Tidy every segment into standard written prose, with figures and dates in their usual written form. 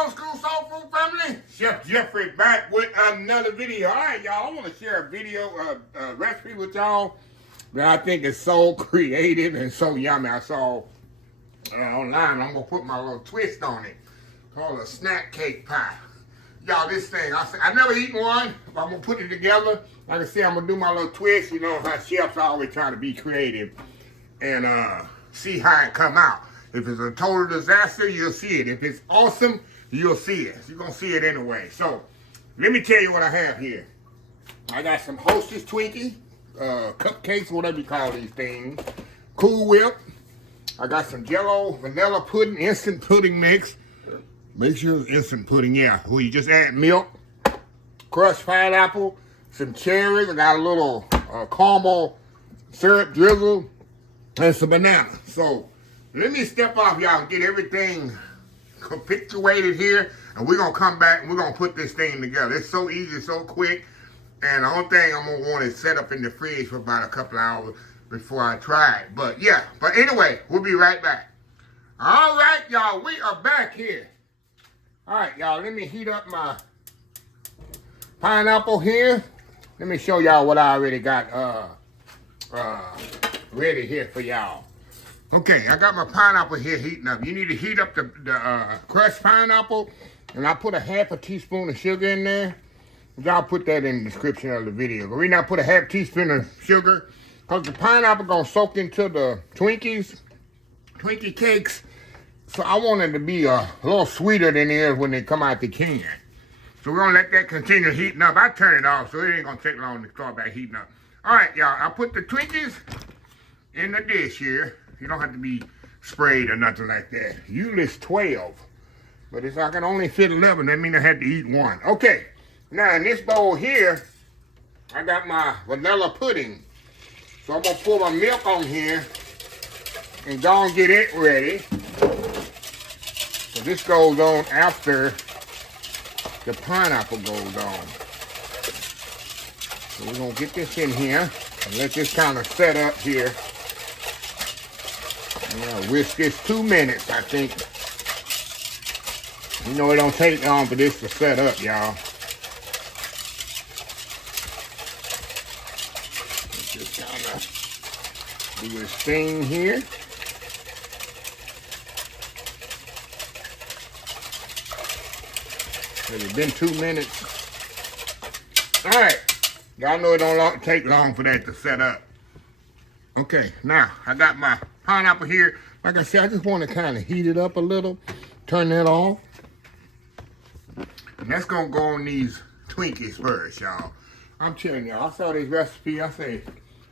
old school soul food family. Chef Jeffrey back with another video. All right, y'all. I want to share a video, recipe with y'all that I think is so creative and so yummy. I saw online. I'm gonna put my little twist on it. Called a snack cake pie. Y'all, this thing, I never eaten one. But I'm gonna put it together. Like I said, I'm gonna do my little twist. You know how chefs always trying to be creative and see how it come out. If it's a total disaster, you'll see it. If it's awesome, you'll see it. You're going to see it anyway. So, let me tell you what I have here. I got some Hostess Twinkie, cupcakes, whatever you call these things. Cool Whip. I got some Jello vanilla pudding, instant pudding mix. Make sure it's instant pudding, yeah. Where you just add milk, crushed pineapple, some cherries. I got a little caramel syrup drizzle, and some banana. So, let me step off, y'all, and get everything capitulated here. And we're going to come back and we're going to put this thing together. It's so easy, so quick. And the only thing I'm going to want is set up in the fridge for about a couple hours before I try it. But, yeah. But anyway, we'll be right back. All right, y'all. We are back here. All right, y'all. Let me heat up my pineapple here. Let me show y'all what I already got ready here for y'all. Okay, I got my pineapple here heating up. You need to heat up the crushed pineapple, and I put a half a teaspoon of sugar in there. Y'all put that in the description of the video. The reason I put a half teaspoon of sugar, because the pineapple gonna soak into the Twinkie cakes. So I want it to be a little sweeter than it is when they come out the can. So we're gonna let that continue heating up. I turn it off, so it ain't gonna take long to start back heating up. All right, y'all, I put the Twinkies in the dish here. You don't have to be sprayed or nothing like that. Usually it's 12. But if I can only fit 11, that means I had to eat one. Okay. Now in this bowl here, I got my vanilla pudding. So I'm going to pour my milk on here and go and get it ready. So this goes on after the pineapple goes on. So we're going to get this in here and let this kind of set up here. Yeah, whisk this 2 minutes, I think. You know, it don't take long for this to set up, y'all. Just kind of do this thing here. It's been 2 minutes. All right. Y'all know it don't take long for that to set up. Okay, now I got my pineapple here. Like I said, I just want to kind of heat it up a little. Turn that off. And that's going to go on these Twinkies first, y'all. I'm telling y'all, I saw this recipe. I said,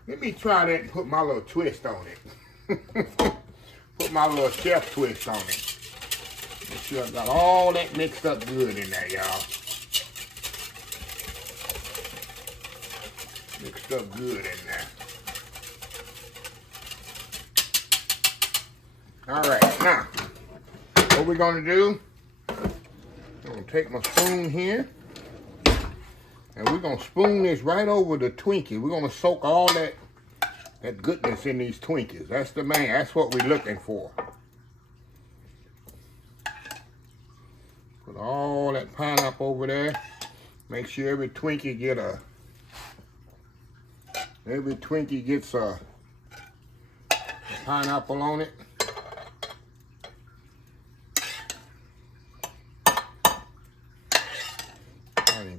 let me try that and put my little twist on it. Put my little chef twist on it. Make sure I got all that mixed up good in there, y'all. Mixed up good in there. All right, now, what we're gonna do, I'm gonna take my spoon here, and we're gonna spoon this right over the Twinkie. We're gonna soak all that goodness in these Twinkies. That's the main, that's what we're looking for. Put all that pineapple over there. Make sure every Twinkie gets a pineapple on it.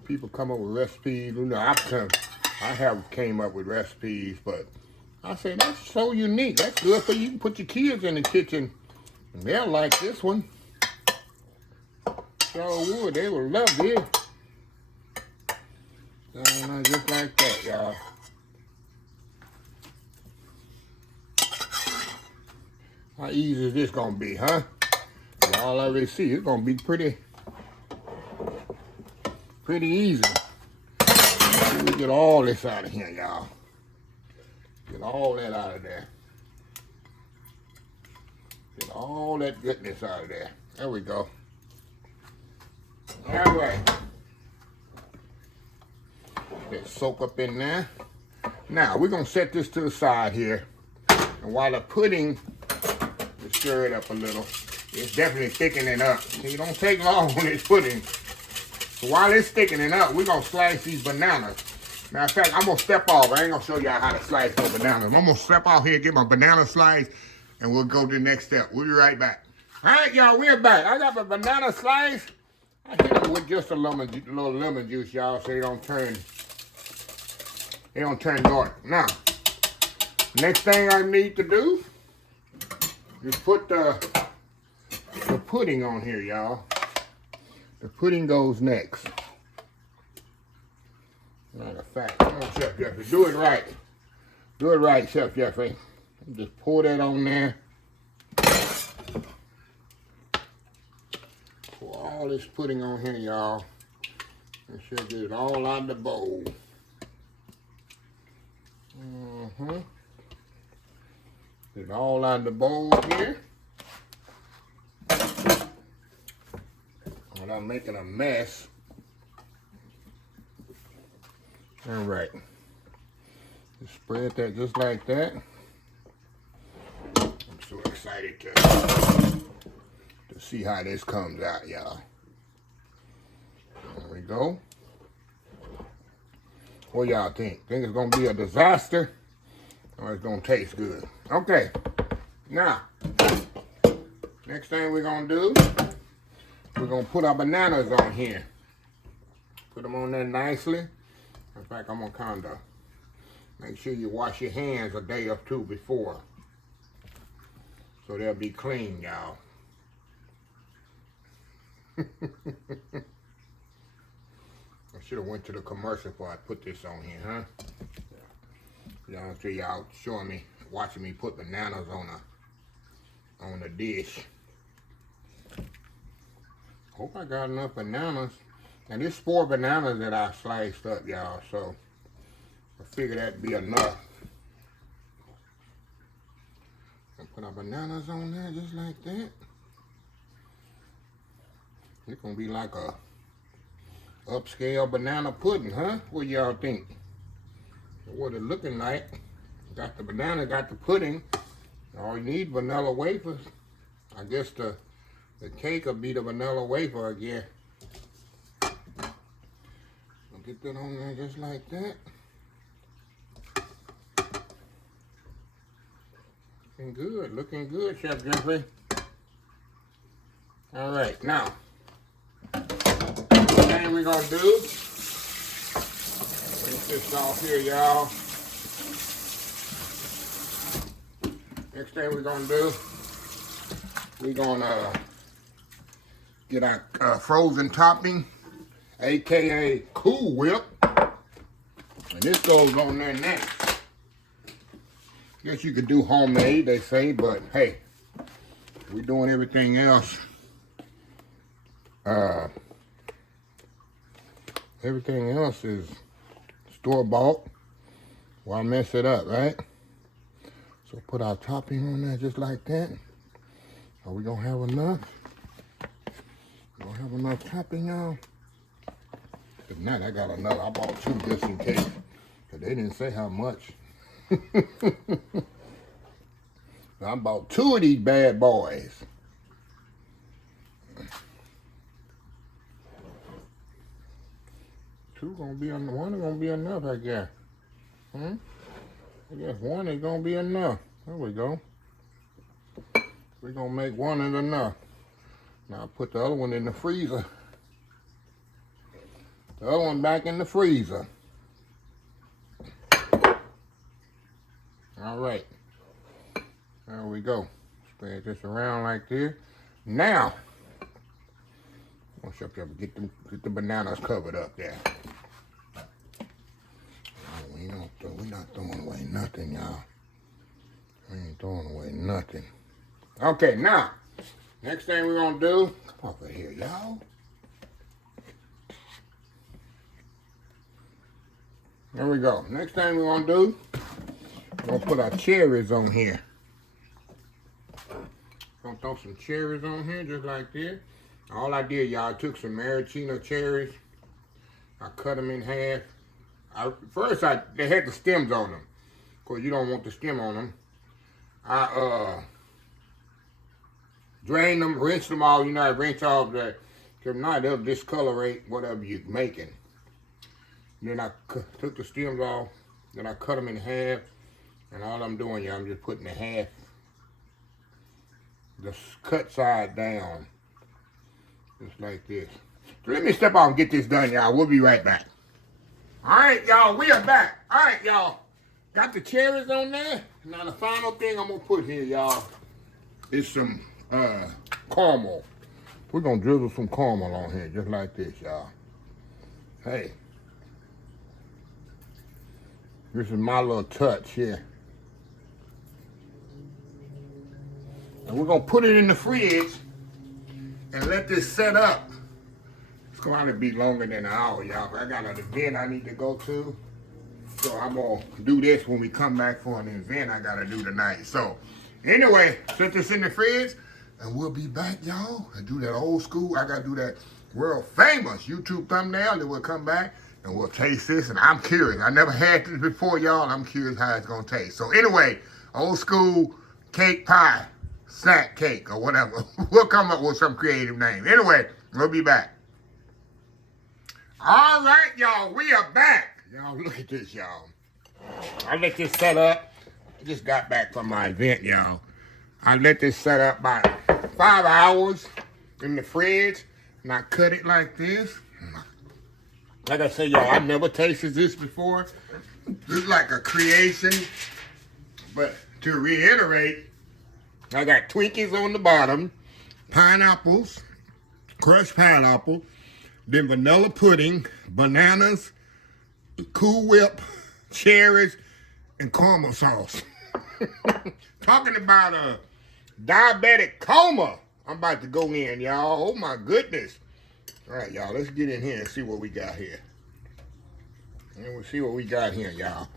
People come up with recipes. You know, I have came up with recipes, but I say that's so unique. That's good for you. You can put your kids in the kitchen, and they'll like this one. So would. They will love this. Just like that, y'all. How easy is this gonna be, huh? Y'all already see it's gonna be pretty easy. Let me get all this out of here, y'all. Get all that out of there. Get all that goodness out of there. There we go. All right. Let's soak up in there. Now, we're going to set this to the side here. And while the pudding is stirred up a little, It's definitely thickening up. See, it don't take long when it's pudding. So while it's thickening up, we're going to slice these bananas. Matter of fact, I'm going to step off. I ain't going to show y'all how to slice no bananas. I'm going to step off here, get my banana slice, and we'll go to the next step. We'll be right back. All right, y'all, we're back. I got my banana slice. I hit them with just a little lemon juice, y'all, so they don't turn dark. Now, next thing I need to do is put the pudding on here, y'all. The pudding goes next. Matter of fact, come on, Chef Jeffrey, do it right. Do it right, Chef Jeffrey. Just pour that on there. Pour all this pudding on here, y'all. Make sure get it all out of the bowl. Get it all out of the bowl here. And I'm making a mess. All right. Just spread that just like that. I'm so excited to see how this comes out, y'all. There we go. What y'all think? Think it's gonna be a disaster, or it's gonna taste good? Okay. Now, next thing we're gonna do, we're gonna put our bananas on here. Put them on there nicely. In fact, I'm gonna kind of make sure you wash your hands a day or two before, so they'll be clean, y'all. I should have went to the commercial before I put this on here, huh? Y'all see y'all showing me, watching me put bananas on a dish. Hope I got enough bananas. And this 4 bananas that I sliced up, y'all, so I figured that'd be enough. And put our bananas on there just like that. It's gonna be like a upscale banana pudding, huh? What y'all think? What it looking like? Got the banana, got the pudding. All you need vanilla wafers. I guess the cake will be the vanilla wafer again. I'll get that on there just like that. Looking good, Chef Jeffrey. All right, now, the thing we're gonna do, rinse this off here, y'all. Next thing we're gonna do, we're gonna get our frozen topping, aka Cool Whip, and this goes on there next. Guess you could do homemade, they say, but hey, we're doing everything else. Everything else is store-bought. Why mess it up, right? So put our topping on there just like that. Are we gonna have enough? Gonna have enough topping, y'all? If not, I got another. I bought 2 just in case, but they didn't say how much. I bought 2 of these bad boys. One is gonna be enough, I guess. I guess 1 is gonna be enough. There we go. We're gonna make 1 is enough. Now I'll put the other one in the freezer. The other one back in the freezer. All right. There we go. Spread this around like this. Now, get the bananas covered up there. We're not throwing away nothing, y'all. We ain't throwing away nothing. Okay, now, next thing we're gonna do, come over here, y'all. There we go. Next thing we're gonna do, we're gonna put our cherries on here. Gonna throw some cherries on here just like this. All I did, y'all, I took some maraschino cherries. I cut them in half. First, they had the stems on them. Of course, you don't want the stem on them. I drain them, rinse them all. You know, I rinse off the, if not, they'll discolorate whatever you're making. Then I took the stems off, then I cut them in half, and all I'm doing, y'all, I'm just putting the half, the cut side down, just like this. So let me step out and get this done, y'all. We'll be right back. All right, y'all, we are back. All right, y'all, got the cherries on there. Now the final thing I'm gonna put here, y'all, is some caramel. We're gonna drizzle some caramel on here, just like this, y'all. Hey. This is my little touch here. And we're gonna put it in the fridge and let this set up. It's going to be longer than an hour, y'all. I got an event I need to go to. So I'm gonna do this when we come back for an event I gotta do tonight. So anyway, set this in the fridge and we'll be back, y'all. And do that old school. I gotta do that world famous YouTube thumbnail. Then we'll come back and we'll taste this, and I'm curious. I never had this before, y'all. I'm curious how it's gonna taste. So anyway, old school cake pie, snack cake, or whatever. We'll come up with some creative name. Anyway, we'll be back. All right, y'all, we are back. Y'all, look at this, y'all. I let this set up. I just got back from my event, y'all. I let this set up about 5 hours in the fridge, and I cut it like this. Like I said, y'all, I never tasted this before. This is like a creation. But to reiterate, I got Twinkies on the bottom, pineapples, crushed pineapple, then vanilla pudding, bananas, Cool Whip, cherries, and caramel sauce. Talking about a diabetic coma. I'm about to go in, y'all. Oh, my goodness. All right, y'all, let's get in here and see what we got here. And we'll see what we got here, y'all.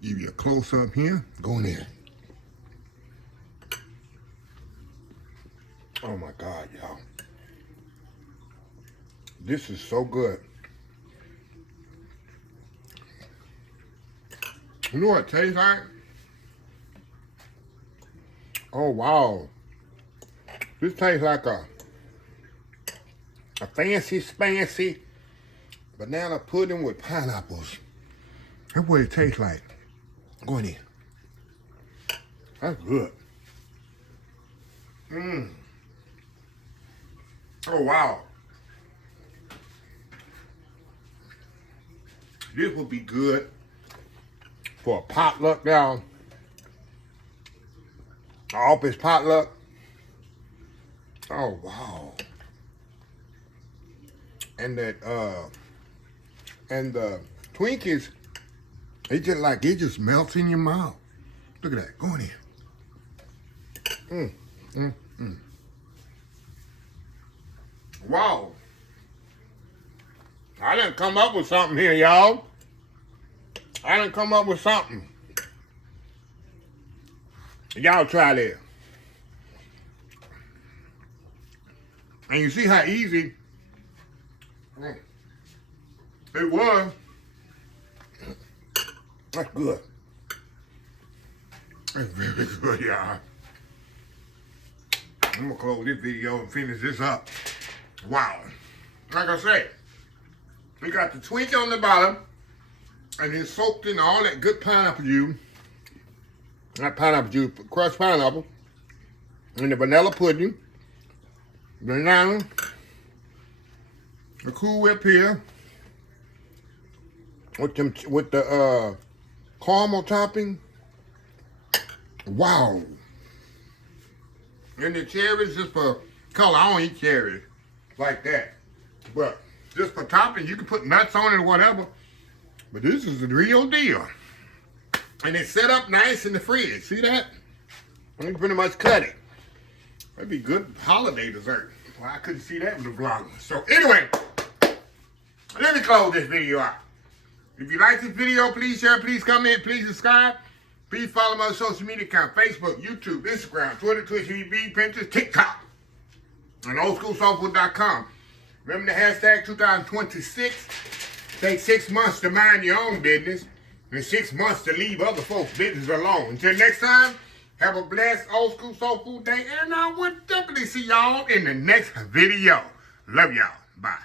Give you a close-up here. Go in there. Oh, my God, y'all. This is so good. You know what it tastes like? Oh, wow. This tastes like a fancy banana pudding with pineapples. That's what it tastes like. Go in here. That's good. Mmm. Oh, wow. This would be good for a potluck now. Office potluck. Oh, wow. And that and the Twinkies, it just melts in your mouth. Look at that. Go in here. Wow. I done come up with something here, y'all. I done come up with something. Y'all try this. And you see how easy it was. That's good. That's very good, y'all. I'm gonna close this video and finish this up. Wow. Like I said, we got the Twinkie on the bottom, and it's soaked in all that good pineapple juice. Not pineapple juice, but crushed pineapple. And the vanilla pudding. Banana. The Cool Whip here. With the caramel topping. Wow. And the cherries just for color. I don't eat cherries like that. But just for topping, you can put nuts on it or whatever. But this is the real deal. And it's set up nice in the fridge. See that? You can pretty much cut it. That'd be good holiday dessert. Well, I couldn't see that in the vlog. So anyway, let me close this video out. If you like this video, please share, please comment, please subscribe. Please follow my social media account, Facebook, YouTube, Instagram, Twitter, Twitch, TV, Pinterest, TikTok, and oldschoolsoftfood.com. Remember the hashtag 2026. Take 6 months to mind your own business and 6 months to leave other folks' business alone. Until next time, Have a blessed old school soul food day, and I will definitely see y'all in the next video. Love y'all. Bye.